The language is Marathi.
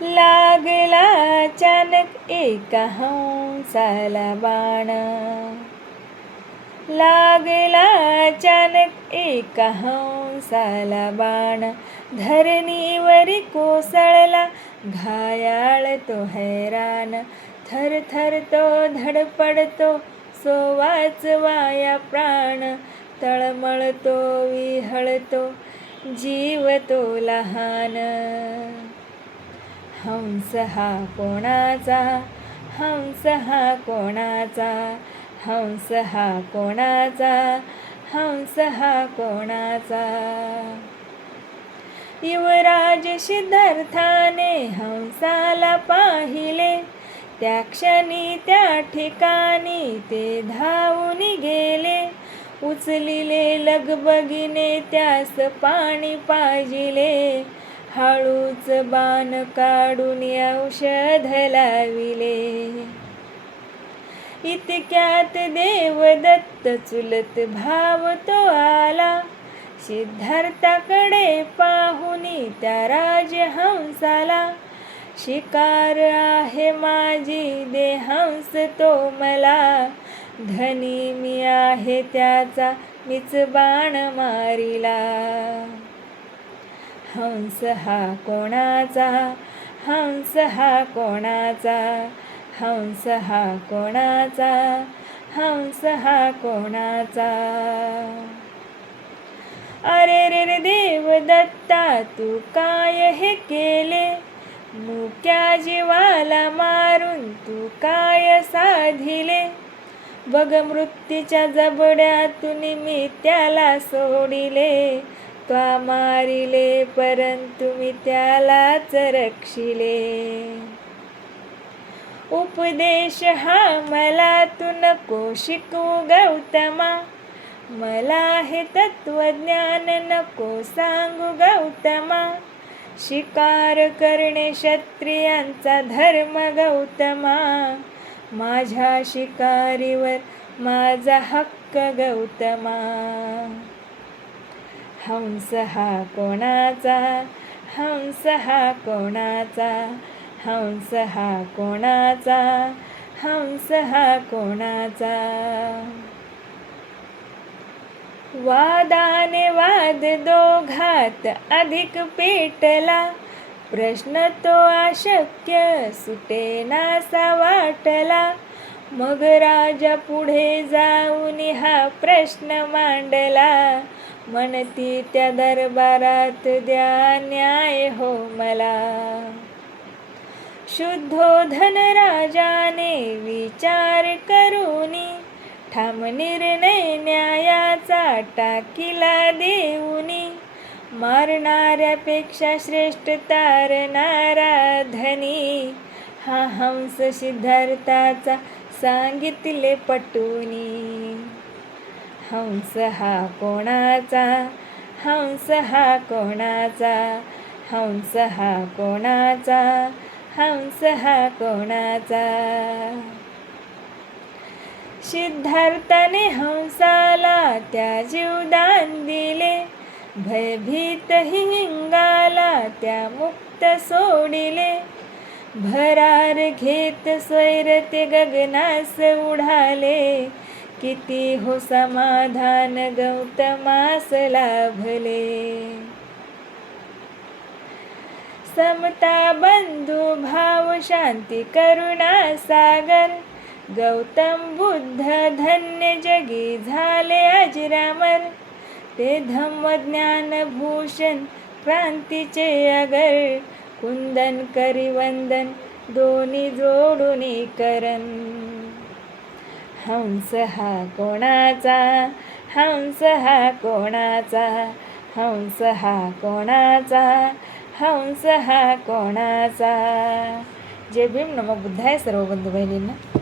लागला अचानक एका हंसाला बाण, लागला अचानक एका हंसाला बाण, धरणीवरी कोसळला घायाळ तो हैराण, थरथरतो धडपडतो सो वाचवाया प्राण, तळमळतो विहळतो जीव तो लहान. हंस हा कोणाचा, हंस हा कोणाचा, हंस हा कोणाचा, हंस हा कोणाचा. युवराज सिद्धार्थाने हंसाला पाहिले, त्या क्षणी त्या ठिकाणी ते धावून गेले. उचलिले लगबगीने त्यास पाणी पाजिले, हळूच बाण काढून औषध लाविले. इतक्यात देवदत्त चुलत भाव तो आला, सिद्धार्थाकडे पाहुनी त्या राजहंसाला. शिकार आहे माझी दे हंस तो मला, धनी मी आहे त्याचा मीच बाण मारिला. हंस हा कोणाचा, हंस हा कोणाचा, हंस हा कोणाचा, हंस हा कोणाचा. अरे रे रे देवदत्ता तू काय हे केले, मुक्या जीवाला मारून तू काय साधिले. बघ मृत्यूच्या जबड्यातून मी त्याला सोडिले, त्वा मारिले परंतु मी त्यालाच रक्षिले. उपदेश हा मला तू नको शिकवू गौतमा, मला हे तत्वज्ञान नको सांगू गौतमा. शिकार करणे क्षत्रियांचा धर्म गौतमा, माझ्या शिकारीवर माझा हक्क गौतमा. हंस हा कोणाचा, हंस हा कोणाचा, हंस हा कोणाचा, हंस हा कोणाचा. वादाने वाद दोघात अधिक पेटला, प्रश्न तो अशक्य सुटेनासा वाटला. मग राजा पुढे जाऊन हा प्रश्न मांडला, म्हणती त्या दरबारात द्या न्याय हो मला. शुद्धोधन राजाने विचार करूनी, ठाम निर्णय न्यायाचा टाकीला देऊनी. मारणाऱ्यापेक्षा श्रेष्ठ तारणारा धनी, हा हंस सिद्धार्थाचा सांगितले पटूनी. हंस हा कोणाचा, हंस हा कोणाचा, हंस हा कोणाचा, हंस हा कोणाचा. सिद्धार्थाने हंसाला त्या जीवदान दिले, भयभीत हिंगाला त्या मुक्त सोडिले. भरार घेत स्वैर ते गगनास उडाले, किती हो समाधान गौतमास लाभले. समता बंधू भाव शांती करुणा सागर, गौतम बुद्ध धन्य जगी झाले अजरामर. ते धम्म ज्ञान भूषण क्रांतीचे अगर, कुंदन करी वंदन दोन्ही जोडूनी करन. हंस हा कोणाचा, हंस हा कोणाचा, हंस हा कोणाचा, हंस हा कोणाचा. जय भीम. नमो बुद्धाय सर्व बंधू बहिणींना.